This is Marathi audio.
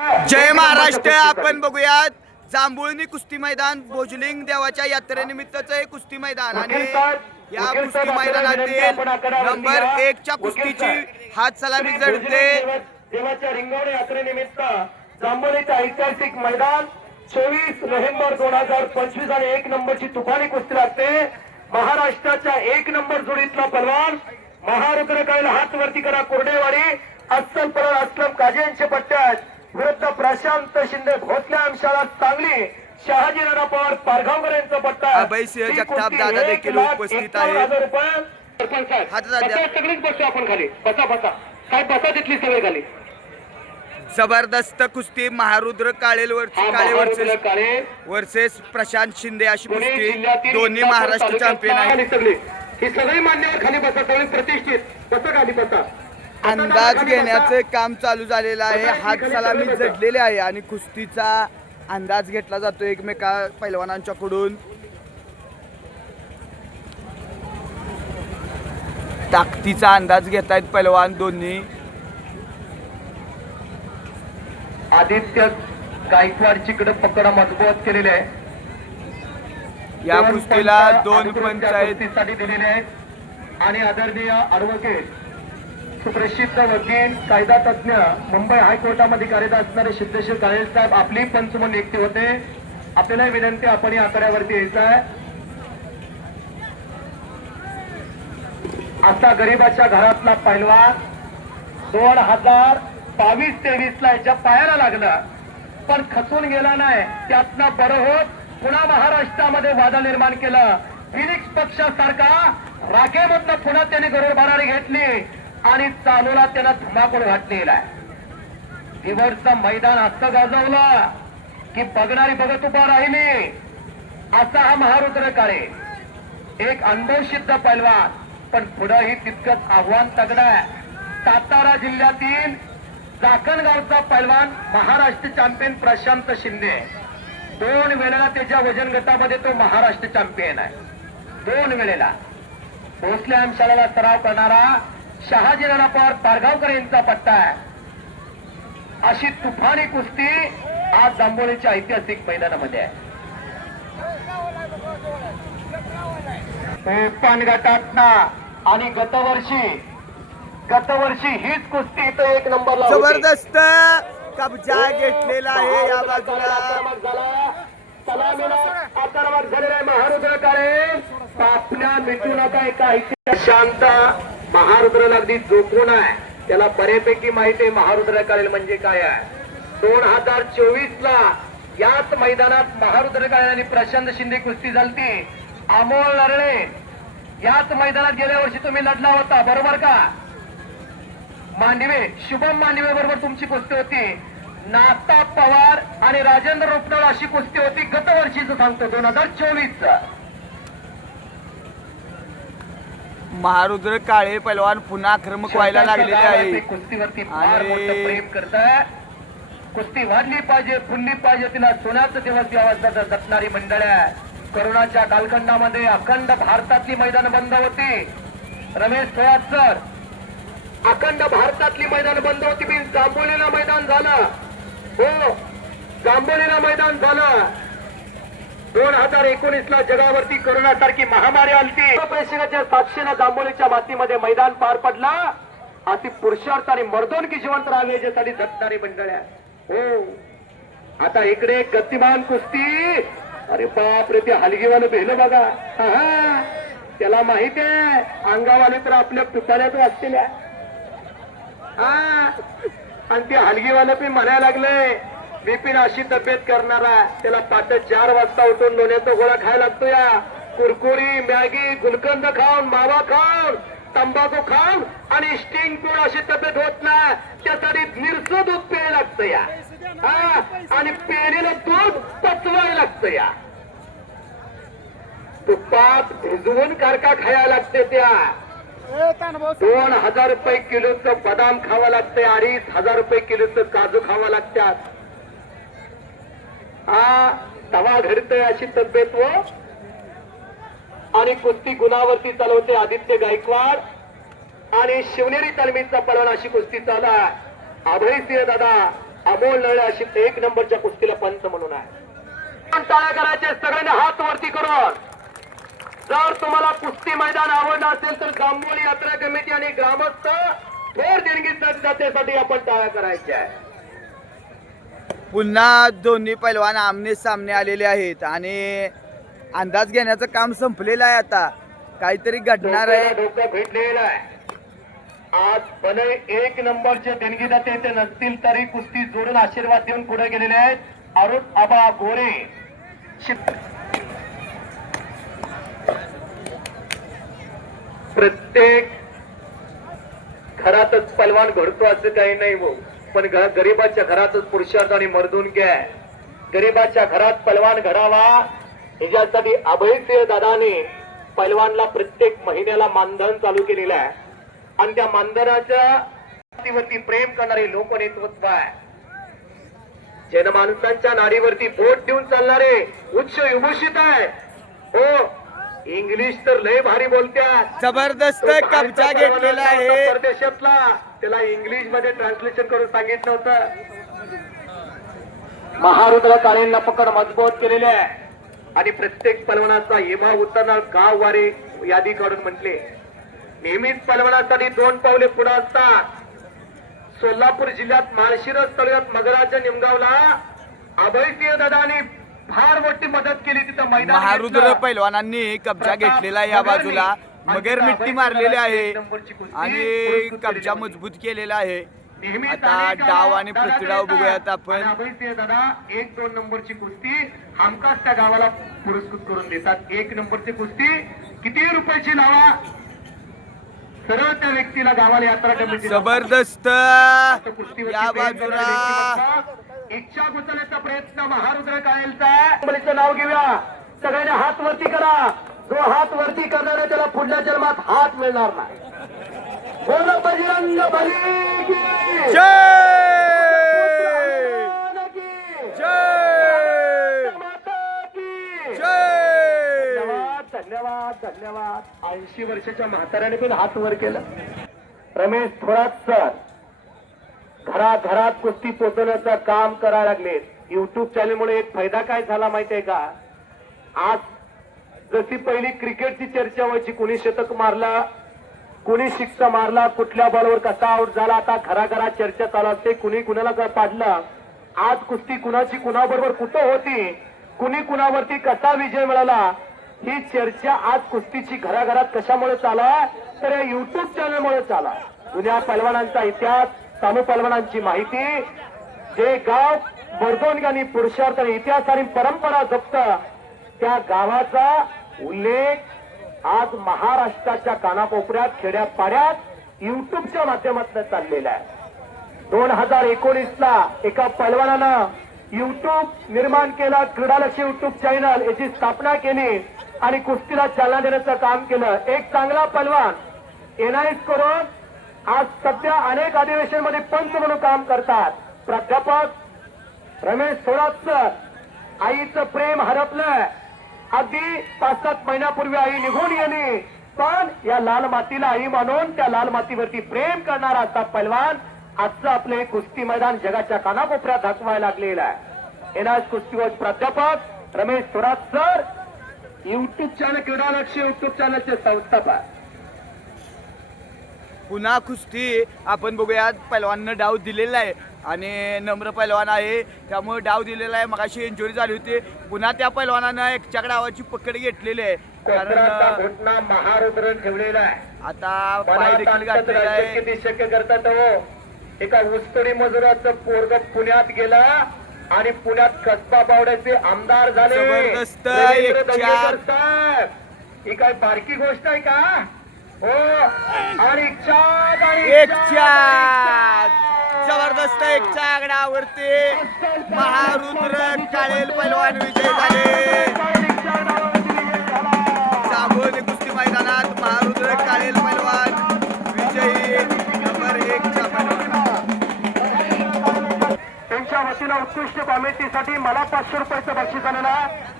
जय महाराष्ट्र आपण बघूयात. जांभुळणी कुस्ती मैदान भोजलिंग देवाच्या यात्रेनिमित्तचं हे कुस्ती मैदान. आणि या कुस्ती मैदानातील नंबर एकच्या कुस्तीची हात सलामी जडते देवाच्या रिंगवणे यात्रेनिमित्त जांभोलीचं ऐतिहासिक मैदान चोवीस नोव्हेंबर दोन हजार पंचवीस आणि एक नंबरची तुफानी कुस्ती लागते. महाराष्ट्राच्या एक नंबर जोडीतला पलवान महारुद्र कायला हात वरती करा कोरडेवाडी अस्सल पलवान असलम काजे यांचे पट्ट्यात. विरुद्ध प्रशांत शिंदे भोसले शाळा सांगली शहाजी राणा पवार पारगावकर यांचा पट्टा. आहे. अभय सिंह ही जगताप दादा देखील उपस्थित. बसा, आपण खाली. बसा बसा. काय बसा तिथली सगळे खाली. जबरदस्त कुस्ती महारुद्र काळेल वरची काळे वर्सेस काळे. वर्सेस प्रशांत शिंदे अशी कुस्ती दोन्ही महाराष्ट्र चॅम्पियन आणि सगळे ही सगळी मान्यवर खाली बसा सगळी प्रतिष्ठित. बसा खाली बसा, अंदाज. घेण्याचं काम चालू झालेलं आहे. हात सलामी. जडलेले आहे आणि कुस्तीचा अंदाज घेतला जातो एकमेका पैलवानांच्याकडून. ताकदीचा अंदाज घेतायत पैलवान दोन्ही. आदित्य गायकवाडचीकडे पकड मजबूत केलेले आहे. या दोन कुस्तीला पंच दोन अनुकृत पंच त्या आहेत कुस्तीसाठी दिलेले आहेत. आणि आदरणीय ॲडव्होकेट सुप्रसिद्ध वकील कायदा तज्ज्ञ मुंबई हायकोर्टामध्ये कार्यरत असणारे सिद्धेश्वर काळे साहेब आपली पंच म्हणून नियुक्ती होते. आपल्याला विनंती आपण या आकड्यावरती यायचं आहे. आता गरीबाच्या घरातला पैलवान दोन हजार बावीस तेवीस ला याच्या पायाला लागला. पण खचून गेला नाही. त्यातनं बरं होत पुन्हा महाराष्ट्रामध्ये वादा निर्माण केलं. फिनिक्स पक्षासारखा राखेमधनं पुन्हा त्याने गरुड भरारी घेतली. आणि चालूला त्यानं धुमाकूळ घातलेला दिवसचं मैदान असं गाजवलं की बघणारी बघत उभा राहिली. असा हा महारुद्र काळे. एक अनुभव सिद्ध पैलवान पण पुढंही तितकंच आव्हान तगड आहे. सातारा जिल्ह्यातील चाकणगावचा पैलवान महाराष्ट्र चॅम्पियन प्रशांत शिंदे. दोन वेळेला त्याच्या वजन गटामध्ये तो महाराष्ट्र चॅम्पियन आहे. दोन वेळेला. भोसले शाळेला सराव करणारा शहाजी राणा पवार पारगावकर यांचा पट्टा आहे. अशी तुफानी कुस्ती आज जांभोळीच्या ऐतिहासिक मैदानामध्ये आहे. ओपन गटात ना आणि गतवर्षी गतवर्षी हीच कुस्ती इथं एक नंबरला होती. जबरदस्त कब्जा घेतलेला आहे या बाजूला झालेला आहे महारुद्र काळे पापण्या मिटू नका एका ऐतिहासिक शांत महारुद्राला अगदी जोखून आहे. त्याला बऱ्यापैकी माहिती आहे महारुद्र काळे म्हणजे काय आहे. दोन हजार चोवीस ला याच मैदानात महारुद्र काळे आणि प्रशांत शिंदे कुस्ती झालती. अमोल नरळे याच मैदानात गेल्या वर्षी तुम्ही लढला होता बरोबर का? मांडवे शुभम मांडवे बरोबर तुमची कुस्ती होती. नाता पवार आणि राजेंद्र रुपनाळ अशी कुस्ती होती गतवर्षीचं सांगतो दोन हजार चोवीस महारुद्र काळे पैलवान पुन्हा आक्रमक व्हायला लागलेले आहे. कुस्तीवरती आणि- मोठं प्रेम करताय. कुस्ती वाढली पाहिजे फुलली पाहिजे तिला सोन्याचा दिवस यावा जपणारी मंडळ आहे. करोनाच्या कालखंडामध्ये अखंड भारतातली मैदान बंद होती. रमेश थोरात सर. अखंड भारतातली मैदान बंद होती बिन जांभोलीला मैदान झालं. हो जांभोलीला मैदान झालं. दोन हजार एकोणीस ला जगावरती कोरोना सारखी महामारी आलती. प्रेक्षकाच्या साक्षीनं जांभोलीच्या मातीमध्ये मैदान पार पडला. अति पुरुषार्थ आणि मर्दोनकी जिवंत राहावे याच्यासाठी झटणारी मंडळ्या. हो. आता इकडे गतिमान कुस्ती. अरे बाप रे ते हलगीवालं भेलं बघा. हा, त्याला माहीत आहे अंगावाले तर आपल्या पुतळ्यात असलेल्या हा. आणि ते हलगीवालं पण म्हणायला लागलंय बिपिन अशी तब्येत करणारा त्याला पाट चार वाजता उठून लोण्याचा गोळा खायला लागतो या. कुरकुरी मॅगी गुलकंद खाऊन मावा खाऊन तंबाखू खाऊन आणि स्टिंग पिऊन अशी तब्येत होत नाही. त्यासाठी निरस दूध प्यायला लागतं या. हा आणि पेरेलं दूध पचवायला लागतं या. तुपात भिजवून कारका खायला लागते त्या. दोन हजार रुपये किलोचं बदाम खावं लागतंय अडीच हजार रुपये किलोचं काजू खावं लागतात. हा तवा घडतोय अशी तब्येत व. आणि कुस्ती गुणावरती चालवते आदित्य गायकवाड. आणि शिवनेरी तालमीचा पलवान अशी कुस्ती चालू आहे. अभय सिंह दादा अमोल नळे अशी एक नंबरच्या कुस्तीला पंच म्हणून आहे. पण टाळ्या करायचे सगळ्यांनी हात वरती करून जर तुम्हाला कुस्ती मैदान आवडलं असेल तर जांभोली यात्रा कमिटी आणि ग्रामस्थ थोर देणगी जातेसाठी आपण टाळ्या करायच्या आहे पुन्हा दोन्ही पैलवान आमने सामने आलेले आहेत आणि अंदाज घेण्याचं काम संपलेलं आहे आता. काहीतरी घडणार आहे. भेटलेलं आहे. आज भले एक नंबरचे देणगीदाते ते नसतील तरी कुस्ती जोडून आशीर्वाद देऊन पुढे गेलेले आहेत. अरुण आबा गोरे. प्रत्येक घरातच पलवान घडतो असं काही नाही भाऊ. पण गरीबाच्या घरातच पुरुषार्थ आणि मर्दून घ्या गरीबाच्या घरात पलवान घडावा. ह्याच्यासाठी अभयसिंह दादाने पलवानला प्रत्येक महिन्याला मानधन चालू केलेलं आहे. आणि त्या मानधनाच्या प्रेम करणारे लोकनेतृत्व आहे. जनमानसांच्या नाडीवरती बोट देऊन चालणारे उच्च विभूषित आहे. हो इंग्लिश तर लय भारी बोलत्यात जबरदस्त कब्जा घेतलेला आहे. परदेशातला. त्याला इंग्लिशमध्ये ट्रान्सलेशन करून सांगितलं होतं. महारुद्र काळेंना पकड मजबूत केलेले आहे. आणि प्रत्येक पलवनाचा हिमा उतरणार गाव वारे यादी काढून म्हटले. नेहमीच पलवनासाठी दोन पावले पुढे असतात. सोलापूर जिल्ह्यात माळशिरस तालुक्यात मगराच्या निमगावला अभयसिंह दादानी फार मोठी मदत केली तिथं मैदान महारुद्र. पैलवानांनी कब्जा घेतलेला या बाजूला. मगर मिट्टी मारलेली आहे आणि कब्जा मजबूत केलेला आहे. आता डाव आणि देतात. बघूयात आपण. दादा एक दोन नंबरची कुस्ती हमखास त्या गावाला पुरस्कृत करून देतात. एक नंबरची कुस्ती. किती रुपयाची लावा सरळ त्या व्यक्तीला गावाला यात्रा कमिटी जबरदस्त. या बाजूला. इच्छा गुंतवण्याचा प्रयत्न महारुद्र मुलीचं नाव घेऊया. सगळ्यांनी हात वरती करा. जो हात वरती करणार आहे त्याला पुढल्या जन्मात हात मिळणार नाही. बोल बजरंग बली धन्यवाद धन्यवाद ऐंशी वर्षाच्या म्हाताऱ्याने पण हात वर केलं. रमेश थोरात सर घराघरात कुस्ती पोचवण्याचं काम करायला लागले युट्यूब चॅनलमुळे एक फायदा काय झाला माहितीये का? आज जशी पहिली क्रिकेटची चर्चा व्हायची कुणी शतक मारला कुणी शिक्का मारला कुठल्या बॉलवर कसा आउट झाला आता घराघरात चर्चा चालू असते. कुणी कुणाला का पाडलं आज कुस्ती कुणाची कुणाबरोबर कुठं होती कुणी कुणावरती कसा विजय मिळाला ही चर्चा आज कुस्तीची घराघरात कशामुळे चाला तर या युट्यूब चॅनलमुळे चाला जुन्या पलवानांचा इतिहास सामू पलवानांची माहिती जे गाव बर्दोनगानी पुरुषार्थ आणि इतिहास आणि परंपरा जपत त्या गावाचा उल्लेख आज महाराष्ट्राच्या कानाकोपऱ्यात खेड्यापाड्यात युट्यूबच्या माध्यमातून चाललेला आहे. दोन हजार एकोणीसला एका पैलवानानं युट्यूब निर्माण केला क्रीडालक्ष युट्यूब चॅनल याची स्थापना केली आणि कुस्तीला चालना देण्याचं काम केलं. एक चांगला पैलवान एनआयस करून आज सध्या अनेक अधिवेशनमध्ये पंच म्हणून काम करतात. प्राध्यापक रमेश थोरात सर आईचं प्रेम हरपलं अगदी पाच सात महिन्यापूर्वी आई निघून गेली. पण या लाल मातीला आई मानून त्या लाल मातीवरती प्रेम करणारा असा पैलवान आजचं आपलं हे कुस्ती मैदान जगाच्या कानाकोपऱ्यात दाखवायला लागलेलं आहे. एनआयस कुस्तीवर प्राध्यापक Ramesh Thorat sir YouTube channel क्रीडा लक्ष युट्यूब चॅनलचे संस्थापक. पुन्हा कुस्ती. आपण बघूयात पैलवाननं डाव दिलेला आहे. आणि नम्र पैलवान आहे. त्यामुळे डाव दिलेला आहे. मगाशी इंजुरी झाली होती. पुन्हा त्या पैलवानानं एकच्या डावाची पकड घेतलेली आहे. कारण ठेवलेला आहे. आता पाय देखील राज्य आहे. शक्य करतात एका ऊसतोडी मजुराचं पोरग पुण्यात गेला आणि पुण्यात कसबा बावड्याचे आमदार झाले. ही काय बारकी गोष्ट आहे का? एक चाक आणि चाक. जबरदस्त एक चाक डावरती महारुद्र काळेल पैलवान विजय झाले. जांभोली कुस्ती मैदानात महारुद्र काळेल पैलवान विजयी नंबर एकच्या पैलवान. त्यांच्या वतीनं उत्कृष्ट कॉमेंट्रीसाठी मला पाचशे रुपयाचं बक्षीस आलेलं आहे.